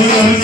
Yeah.